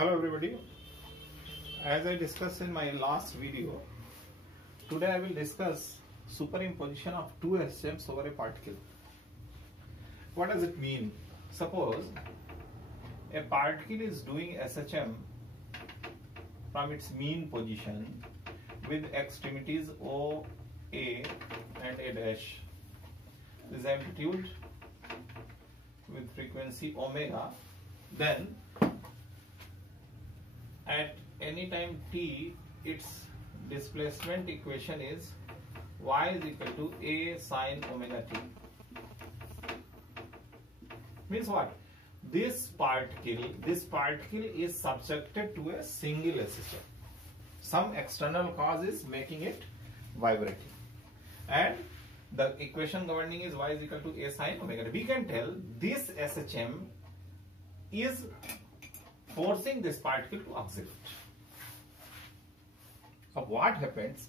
Hello everybody. As I discussed in my last video, today I will discuss superimposition of two SHMs over a particle. What does it mean? Suppose a particle is doing SHM from its mean position with extremities O, A and A dash. This amplitude with frequency omega. Then at any time t, its displacement equation is y is equal to a sine omega t. Means what? This particle is subjected to a single SHM. Some external cause is making it vibrating, and the equation governing is y is equal to a sine omega t. We can tell this SHM is forcing this particle to accelerate. Now what happens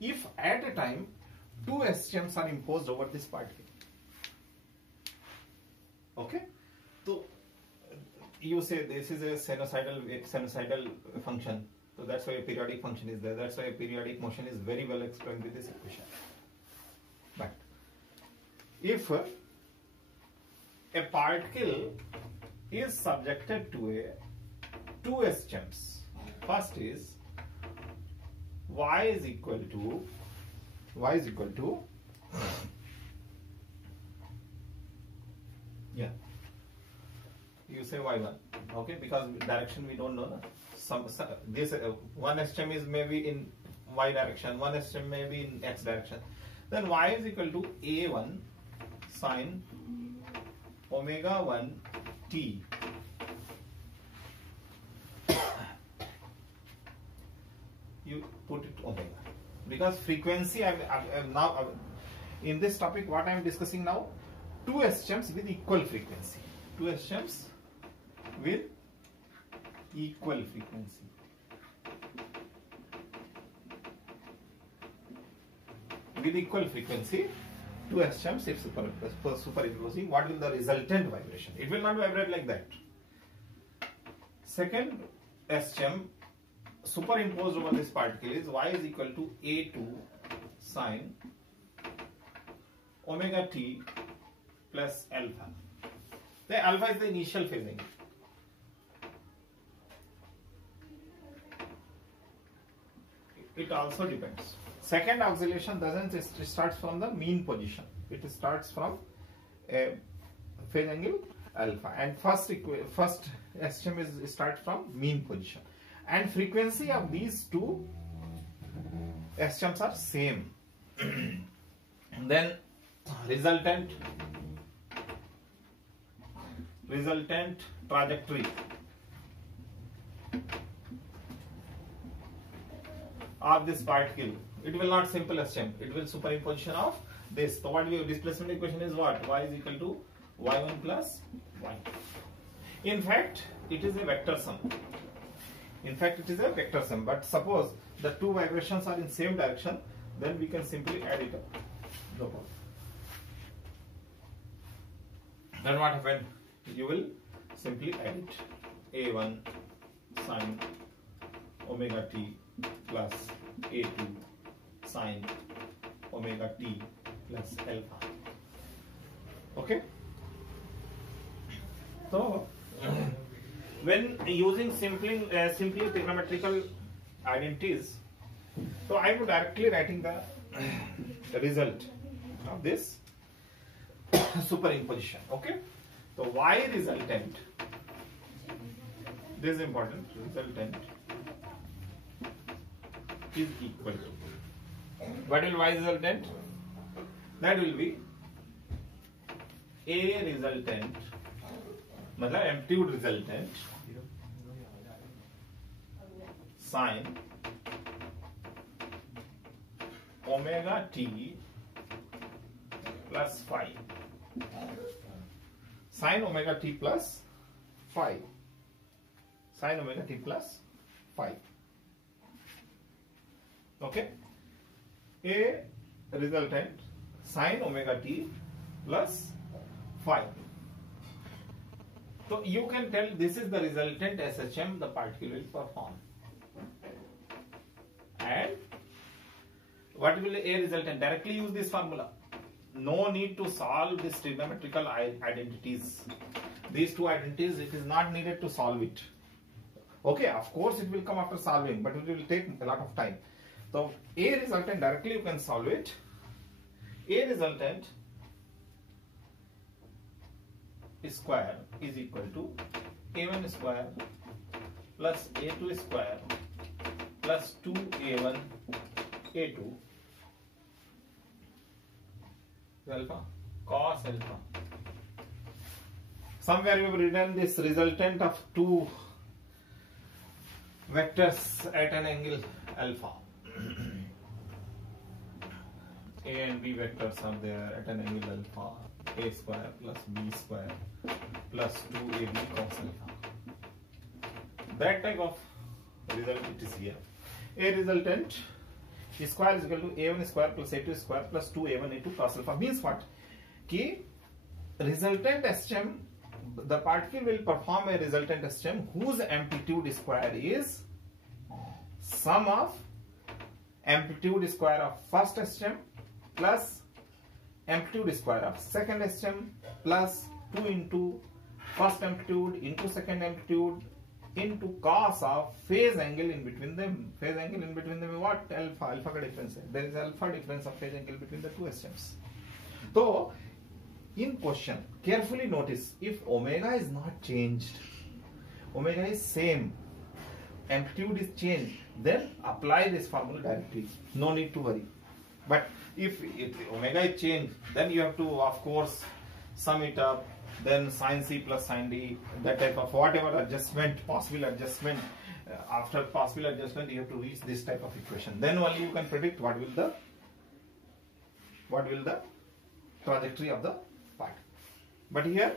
if at a time two SHMs are imposed over this particle? Okay, so you say this is a sinusoidal function, so that's why a periodic function is there. That's why a periodic motion is very well explained with this equation. But if a particle is subjected to two SHMs, first is y is equal to yeah, you say y1, okay, because direction we don't know, no? This one SHM is maybe in y direction, one SHM may be in x direction. Then y is equal to a1 sine omega 1 t. You put it omega because frequency. I'm now in this topic. What I am discussing now, two SHMs with equal frequency. Two SHMs with equal frequency. With equal frequency, two SHMs if superimposing, what will the resultant vibration? It will not vibrate like that. Second SHM superimposed over this particle is y is equal to a2 sine omega t plus alpha. The alpha is the initial phasing. It also depends. Second oscillation doesn't start from the mean position. It starts from a phase angle alpha, and first SHM is start from mean position. And frequency of these two SHMs are same. Then resultant trajectory of this particle, it will not simple SHM, it will superimposition of this. So what we displacement equation is what? Y is equal to y1 plus y. In fact, it is a vector sum. But suppose the two vibrations are in same direction, then we can simply add it up. No problem. Then what happened? You will simply add it. A1 sine omega t plus a2 sine omega t plus alpha. Okay? So when using simply trigonometrical identities, so I am directly writing the result of this superimposition. Okay, so y resultant, this is important, resultant is equal to, what will y resultant? That will be a resultant, मतलब amplitude resultant sine omega t plus phi. Sine omega t plus phi. Sine omega t plus phi. Okay. A resultant sine omega t plus phi. So you can tell this is the resultant SHM the particle will perform. And what will A resultant? Directly use this formula. No need to solve these trigonometrical identities. These two identities, it is not needed to solve it. Okay, of course it will come after solving, but it will take a lot of time. So A resultant, directly you can solve it. A resultant square is equal to A1 square plus A2 square plus 2A1 A2 alpha cos alpha. Somewhere we have written this resultant of two vectors at an angle alpha. A and B vectors are there at an angle alpha. A square plus B square plus 2AB cos alpha. That type of result it is here. A resultant square is equal to A1 square plus A2 square plus 2A1 A2 cos alpha. Means what? Ki resultant SHM, the particle will perform a resultant SHM whose amplitude square is sum of amplitude square of first SHM plus amplitude square of second SHM plus 2 into first amplitude into second amplitude into cos of phase angle in between them. Phase angle in between them is what? Alpha. Alpha ka difference hai. There is alpha difference of phase angle between the two SHMs. So in question, carefully notice, if omega is not changed, omega is same, amplitude is changed, then apply this formula directly. No need to worry. But if omega is changed, then you have to, of course, sum it up, then sin C plus sin D, that type of whatever adjustment, possible adjustment, after possible adjustment you have to reach this type of equation. Then only you can predict what will the trajectory of the part. But here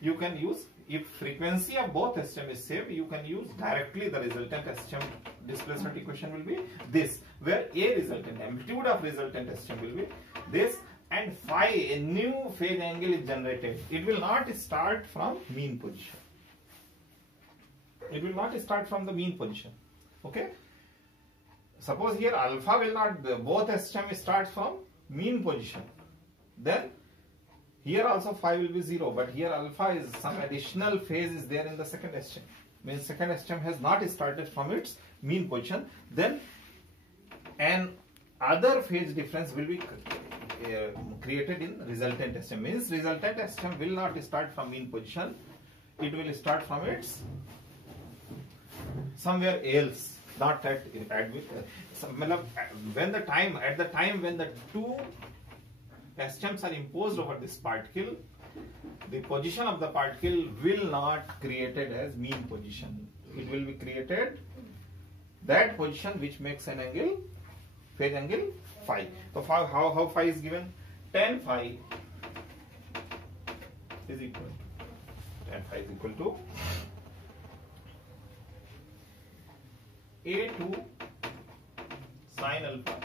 you can use, if frequency of both SHM is same, you can use directly the resultant SHM displacement equation will be this, where A resultant, amplitude of resultant SHM will be this, and phi, a new phase angle is generated. It will not start from mean position. It will not start from the mean position. Okay? Suppose here alpha will not, both SHM start from mean position. Then here also phi will be 0, but here alpha is some additional phase is there in the second SHM. Means second SHM has not started from its mean position. Then an other phase difference will be created in resultant SHM. Means resultant SHM will not start from mean position. It will start from its somewhere else, not at when the time, at the time when the two SHMs are imposed over this particle, the position of the particle will not created as mean position. It will be created that position which makes an angle, phase angle phi. So how phi is given? Tan phi is equal to A2 sin alpha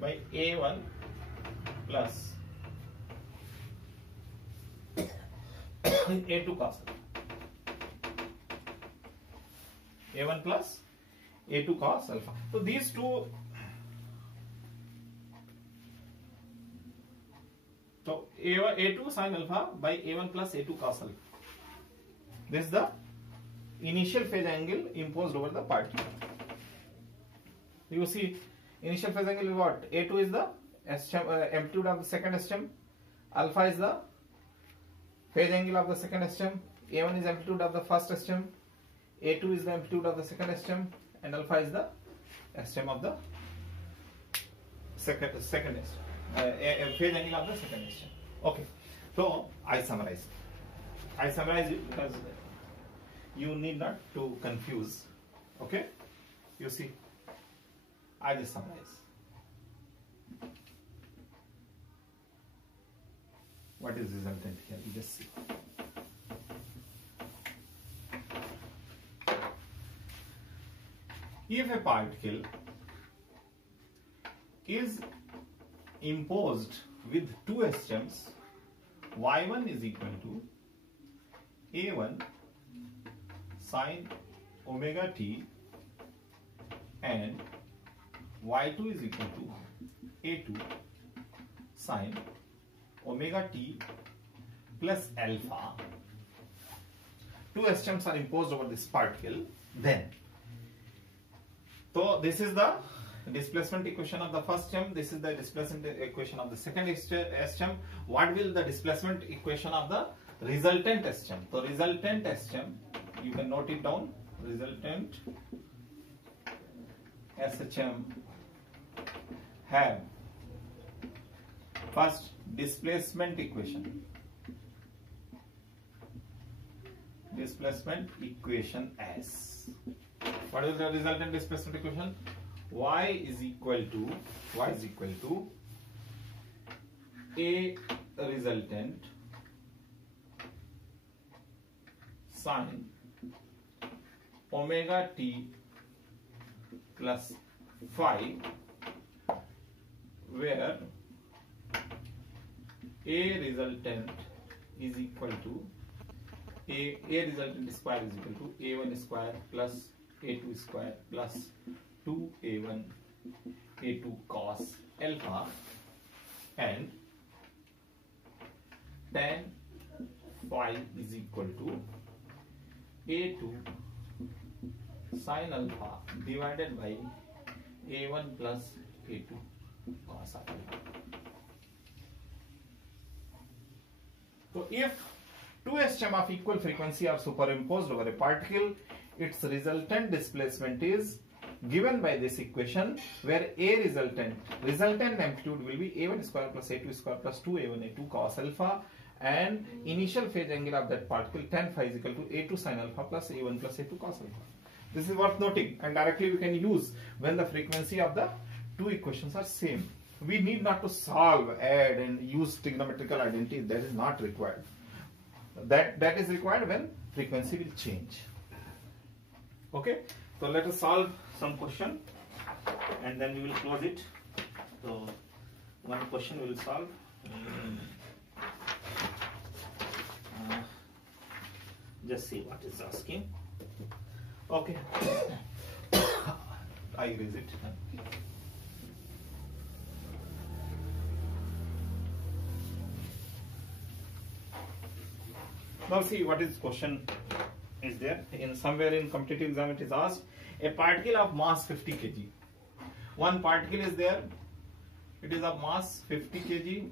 by A1 plus A2 cos alpha. A1 plus A2 cos alpha. So these two, so A2 sin alpha by A1 plus A2 cos alpha. This is the initial phase angle imposed over the particle. You see, initial phase angle is what? A2 is the SHM, amplitude of the second SHM. Alpha is the phase angle of the second SHM. A1 is amplitude of the first SHM. A2 is the amplitude of the second SHM, and alpha is the SHM of the second SHM, phase angle of the second SHM. Okay, so I summarize it because you need not to confuse. Okay, you see, I just summarize. What is resultant here? You just see. If a particle is imposed with two SHMs, y1 is equal to a1 sine omega t and y2 is equal to a2 sine omega t plus alpha. Two SHMs are imposed over this particle. Then, so this is the displacement equation of the first SHM. This is the displacement equation of the second SHM. What will the displacement equation of the resultant SHM? So resultant SHM, you can note it down. Resultant SHM have first displacement equation. Displacement equation as, what is the resultant displacement equation? Y is equal to a resultant sine omega t plus phi, where a resultant is equal to a resultant square is equal to a1 square plus a2 square plus 2a1 a2 cos alpha and tan phi is equal to a2 sin alpha divided by a1 plus a2 cos alpha. So if two SHM of equal frequency are superimposed over a particle, its resultant displacement is given by this equation, where a resultant amplitude will be a1 square plus a2 square plus 2a1 a2 cos alpha, and initial phase angle of that particle tan phi is equal to a2 sin alpha plus a1 plus a2 cos alpha. This is worth noting, and directly we can use when the frequency of the two equations are same. We need not to solve, add and use trigonometrical identity. That is not required. That is required when frequency will change. Okay, so let us solve some question and then we will close it. So one question we will solve. Just see what is asking. Okay, I erase it. Now see what is question is there. In somewhere in competitive exam it is asked, a particle of mass 50 kg. One particle is there, it is of mass 50 kg.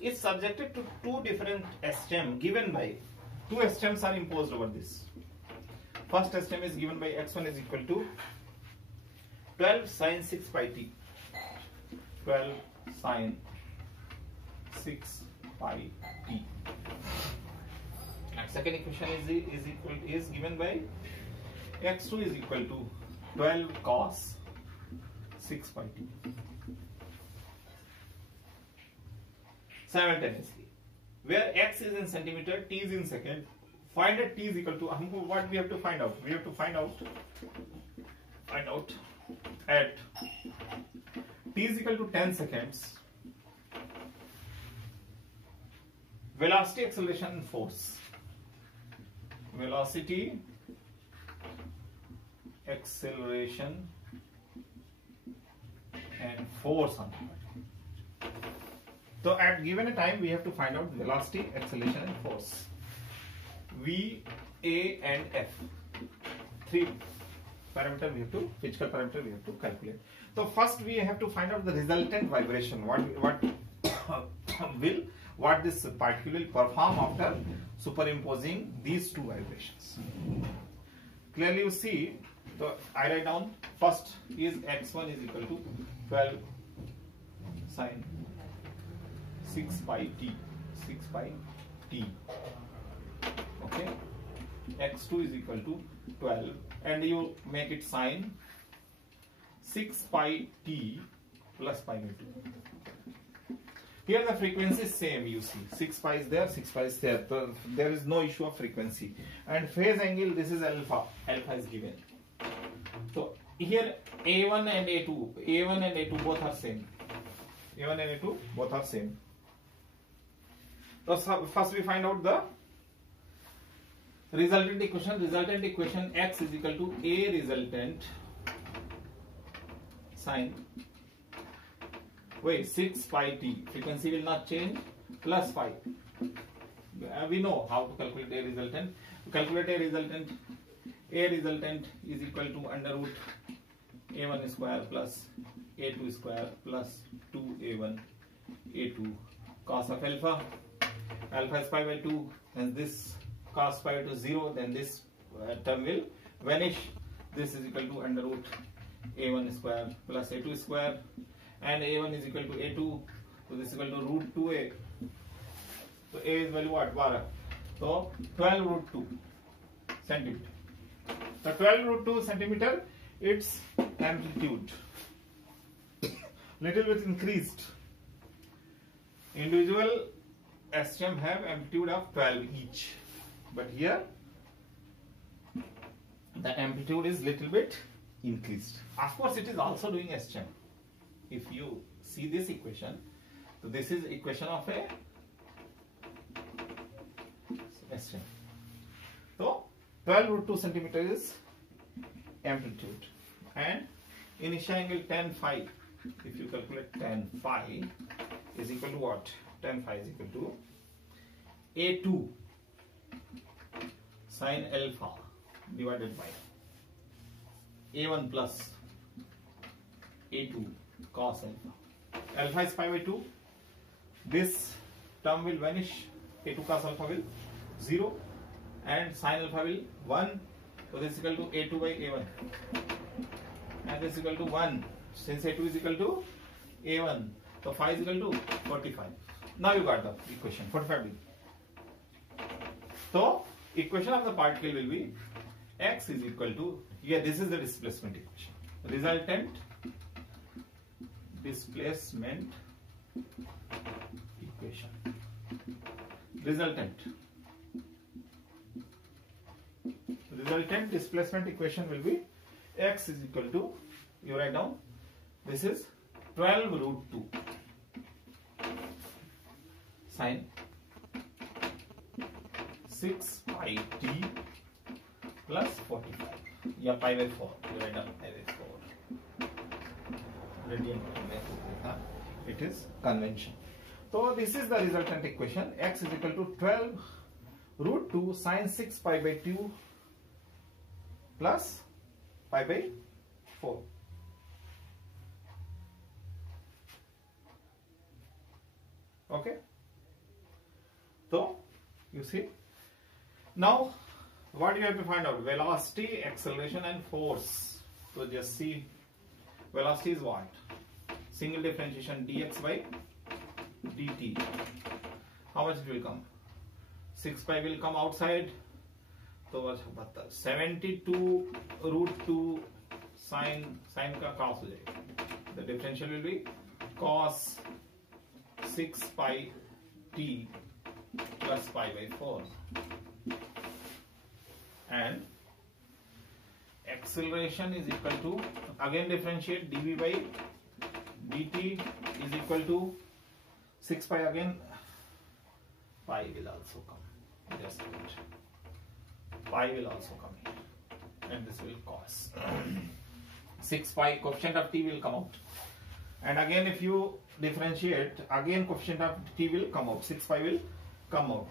Is subjected to two different SHM given by, two SHMs are imposed over this. First SHM is given by x1 is equal to 12 sin 6 pi t. 12 sin 6 pi t. And second equation is given by x2 is equal to 12 cos 6 pi t. Simultaneously, where x is in centimeter, t is in second, find that t is equal to, what we have to find out? We have to find out at t is equal to 10 seconds, velocity, acceleration and force. Velocity, acceleration and force on it. So at given a time we have to find out velocity, acceleration and force. V, A and F. Three parameter we have to, physical parameter we have to calculate. So first we have to find out the resultant vibration. What this particle will perform after superimposing these two vibrations. Clearly you see, so I write down first is x1 is equal to 12 sin 6 pi t, 6 pi t. Okay, x2 is equal to 12 and you make it sine 6 pi t plus pi by 2. Here the frequency is same, you see 6 pi is there, 6 pi is there, so there is no issue of frequency. And phase angle, this is alpha is given. So here A1 and A2 both are same. A1 and A2 both are same. So first we find out the resultant equation. Resultant equation X is equal to A resultant sine 6 pi t. Frequency will not change, plus phi. We know how to calculate A resultant. To calculate A resultant is equal to under root A1 square plus A2 square plus 2A1 A2 cos of alpha. Alpha is pi by 2, and this cos pi by 2 is 0, then this term will vanish. This is equal to under root A1 square plus A2 square, and A1 is equal to A2, so this is equal to root 2A. So A is value what? 12. So 12 root 2 centimeter. So 12 root 2 centimeter, its amplitude little bit increased. Individual SCHEM have amplitude of 12 each, but here the amplitude is little bit increased. Of course, it is also doing SCHEM. If you see this equation, so this is equation of a SCHEM. So 12 root 2 centimeter is amplitude, and initial angle tan phi. If you calculate tan phi is equal to what? Tan phi is equal to A2 sine alpha divided by A1 plus A2 cos alpha. Alpha is pi by 2. This term will vanish. A2 cos alpha will 0, and sine alpha will 1. So this is equal to A2 by A1, and this is equal to 1. Since A2 is equal to A1, so phi is equal to 45. Now you got the equation 45 degree. So equation of the particle will be X is equal to, this is the displacement equation. Resultant displacement equation. Resultant displacement equation will be X is equal to, you write down, this is 12 root 2 sine 6 pi t plus 45. Yeah, pi by 4. You write down pi by 4. Radian. It is convention. So this is the resultant equation. X is equal to 12 root 2 sine 6 pi by 2 plus pi by 4. Okay. So you see. Now what you have to find out? Velocity, acceleration and force. So just see, velocity is what? Single differentiation dx by dt. How much it will come? 6 pi will come outside. So 72 root 2 sine का cos हो जाएगा. The differential will be cos 6 pi t plus pi by 4. And acceleration is equal to, again differentiate, dv by dt is equal to 6 pi, again pi will also come. Just wait. Pi will also come here, and this will cos 6 pi, coefficient of t will come out, and again if you differentiate, again coefficient of t will come out, 6 pi will come out.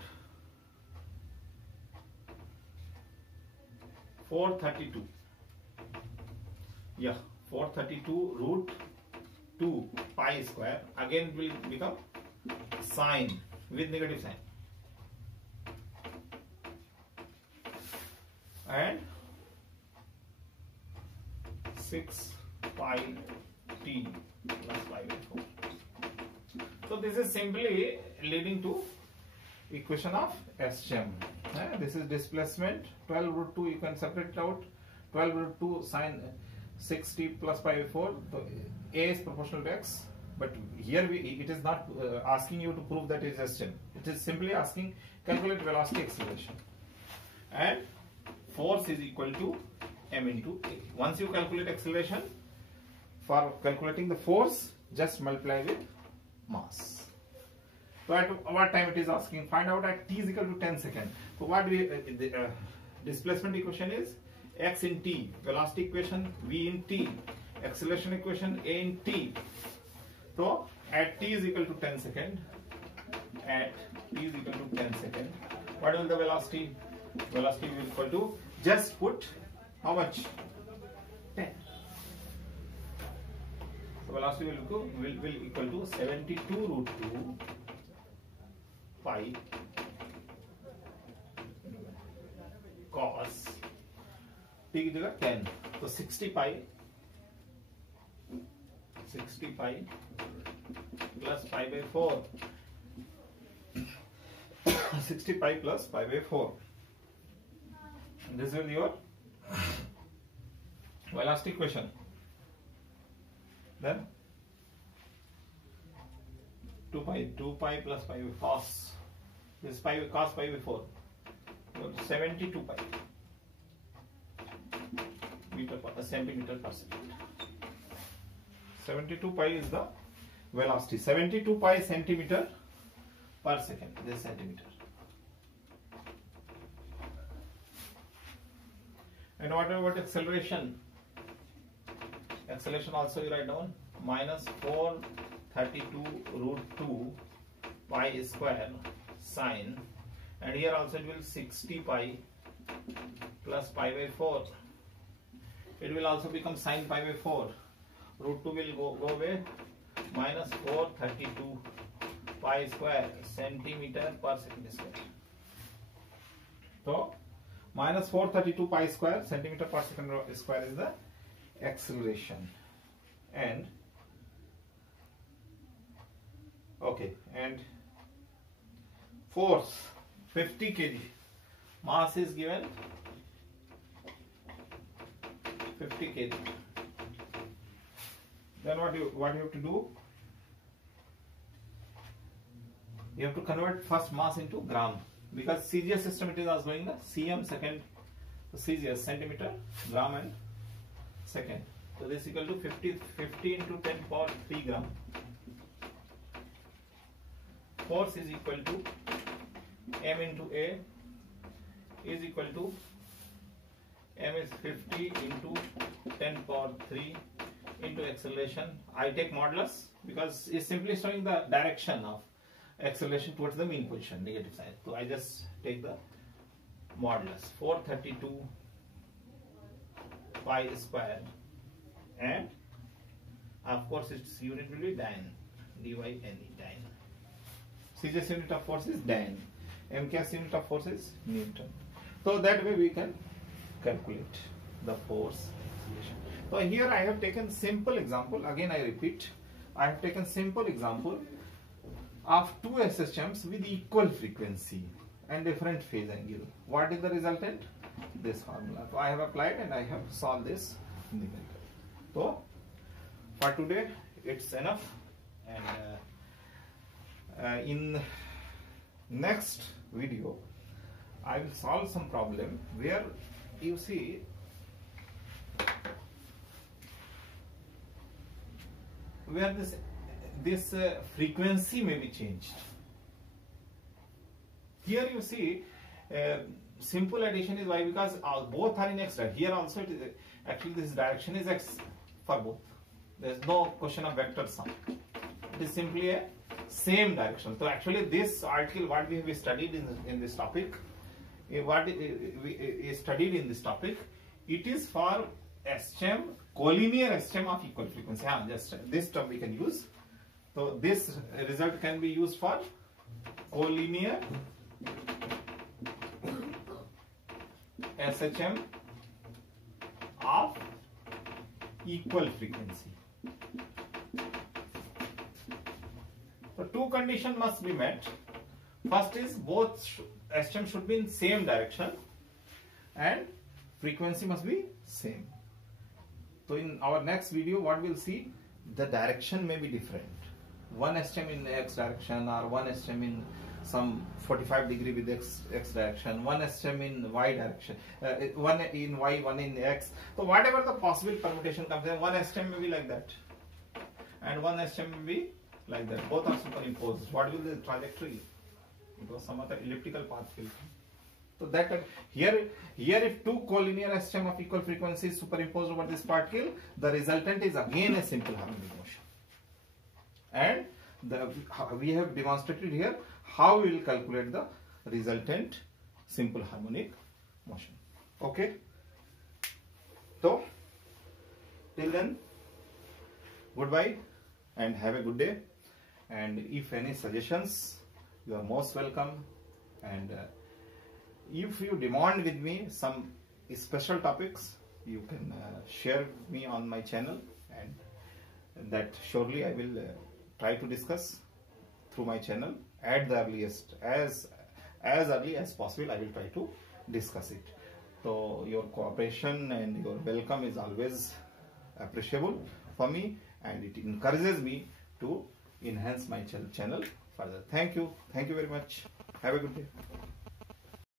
432. Yeah, 432 root 2 pi square, again will become sine with negative sign, and 6 pi t plus pi by 4. So this is simply leading to equation of SCHEM. This is displacement, 12 root 2, you can separate it out, 12 root 2 sine 6t plus pi by 4. So A is proportional to X, but here it is not asking you to prove that it is SCHEM. It is simply asking calculate velocity, acceleration, and force is equal to m into a. Once you calculate acceleration, for calculating the force, just multiply with mass. So at what time it is asking? Find out at t is equal to 10 seconds. So what we displacement equation is x in t, velocity equation v in t, acceleration equation a in t. So at t is equal to 10 seconds, at t is equal to 10 seconds, what will the velocity? Velocity will equal to, just put how much? 10. So velocity will equal to 72 root 2 pi cos t की जगह 10. So 60 pi plus pi by 4. 60 pi plus pi by 4. This is your velocity equation. Then 2 pi plus pi by cos. This is pi by cos pi by 4. So 72 pi centimeter per second. 72 pi is the velocity. 72 pi centimeter per second. This is centimeter. And what about acceleration? Acceleration also you write down minus 432 root 2 pi square sine, and here also it will 60 pi plus pi by 4. It will also become sine pi by 4. Root 2 will go away. Minus 432 pi square centimeter per second square. So minus 432 pi square centimeter per second square is the acceleration. And okay, and force 50 kg, mass is given 50 kg. Then what you have to do? You have to convert first mass into gram, because CGS system it is also going the cm second, CGS centimeter, gram and second. So this is equal to 50 into 10 power 3 gram. Force is equal to m into a is equal to m is 50 into 10 power 3 into acceleration. I take modulus because it's simply showing the direction of acceleration towards the mean position, negative sign. So I just take the modulus 432 pi square, and of course its unit will be dyne, dy/ne, dyne. CGS unit of force is dyne, MKS unit of force is Newton. So that way we can calculate the force acceleration. So here I have taken simple example. Again I repeat, I have taken simple example of two SHMs with equal frequency and different phase angle. What is the resultant? This formula. So I have applied and I have solved this numerical. So for today it's enough, and in next video I will solve some problem where you see where this frequency may be changed. Here you see simple addition is y, because both are in x direction. Here also it is, actually this direction is x for both. There is no question of vector sum. It is simply a same direction. So actually this article what we have studied in this topic, we studied in this topic, it is for SCHEM, collinear SCHEM of equal frequency. Just this term we can use. So this result can be used for collinear SHM of equal frequency. So two conditions must be met. First is both SHM should be in same direction and frequency must be same. So in our next video what we'll see, the direction may be different. one stem in x direction, or one stem in some 45 degree with x direction, one stem in y direction, one in y, one in x. So whatever the possible permutation comes in, one stem may be like that, and one stem may be like that. Both are superimposed. What will be the trajectory? Because some other elliptical path will come. So that here if two collinear stem of equal frequency is superimposed over this particle, the resultant is again a simple harmonic motion. And we have demonstrated here how we will calculate the resultant simple harmonic motion. Okay. So till then, goodbye and have a good day. And if any suggestions, you are most welcome. And if you demand with me some special topics, you can share with me on my channel, and that surely I will try to discuss through my channel at the earliest, as early as possible. I will try to discuss it. So your cooperation and your welcome is always appreciable for me, and it encourages me to enhance my channel further. Thank you very much. Have a good day.